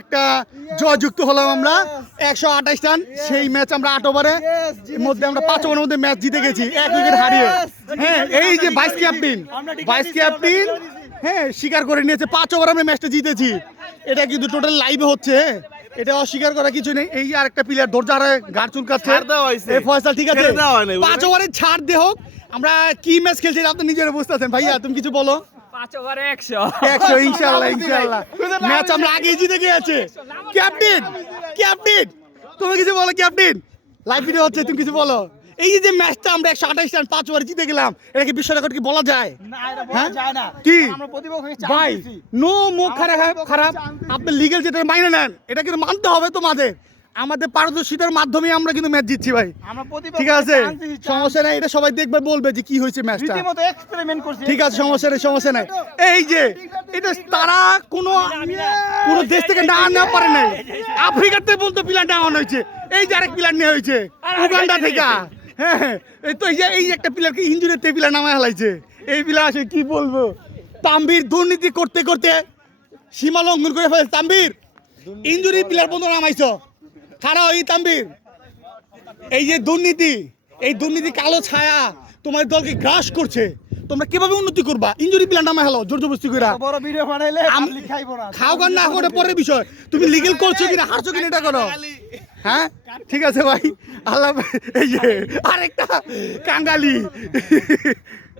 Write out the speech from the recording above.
একটা জয়যুক্ত হলাম আমরা 128 রান সেই ম্যাচ আমরা 8 ওভারের মধ্যে আমরা 5 ওভারের মধ্যে ম্যাচ জিতে গেছি 1 উইকেট হারিয়ে। হ্যাঁ এই যে ভাইস ক্যাপ্টেন হ্যাঁ স্বীকার করে নিয়েছে 5 ওভার আমরা ম্যাচটা জিতেছি। এটা কিন্তু টোটাল লাইভে হচ্ছে, এটা অস্বীকার করা কিছু নেই। এই আরেকটা প্লেয়ার দরজারে গাড় চুলকাচ্ছে এই ফয়সাল, ঠিক আছে 5 ওভারে ছাড় দে হোক। আমরা কি ম্যাচ খেলছি আপনি নিজেরা বুঝতেছেন। ভাইয়া তুমি কিছু বলো। 5 ওভারে 100 ইনশাআল্লাহ ম্যাচ আমরা আগে জিতে গিয়েছে। ক্যাপ্টেন তুমি কিছু বলো। ক্যাপ্টেন লাইভ ভিডিও হচ্ছে, তুমি কিছু বলো। এই যে ম্যাচটা আমরা 128 রান 5 ওভারে জিতে গেলাম, এটা কি বিশ্ব রেকর্ড কি বলা যায়? হ্যাঁ কি ভাই নো মুখ খারাপ আপনি লিগ্যাল যেটা মাইনে নেন, এটা কিন্তু মানতে হবে তোমাদের। আমাদের পারদর্শিতার মাধ্যমে আমরা কিন্তু ম্যাচ জিতছি ভাই, ঠিক আছে সমস্যা নাই। এটা সবাই দেখবে বলবে যে কি হয়েছে ম্যাচটা, ঠিক আছে সমস্যা নাই। এই যে এটা তারা কোনো দেশ থেকে না পারে নাই, আফ্রিকার থেকে বলতে প্লেয়ার নেওয়া হয়েছে। এই যে আরেক প্লেয়ার নেওয়া হয়েছে উগান্ডা থেকে। হ্যাঁ এই তো এই যে একটা প্লেয়ারকে ইঞ্জুরিতে প্লেয়ার নামায় হেলাইছে। এই প্লেয়ার আসে কি বলবো। তাম্বির দুর্নীতি করতে করতে সীমা লঙ্ঘন করে ফেলেছে। তাম্বির ইঞ্জুরি প্লেয়ার বন্ধু নামাইছো খারাপ। এই তাম্বির এই যে দুর্নীতি কালো ছায়া তোমার দলকে গ্রাস করছে। তোমরা কিভাবে উন্নতি করবা? ইঞ্জুরি প্ল্যান নামা হলো জোর জবরদস্তি করে খাও গান না করে পরের বিষয়। তুমি লিগেল করছো কিনা হারছো কিনা এটা করো। হ্যাঁ ঠিক আছে ভাই আল্লাহ। এই যে আরেকটা কাঙ্গালি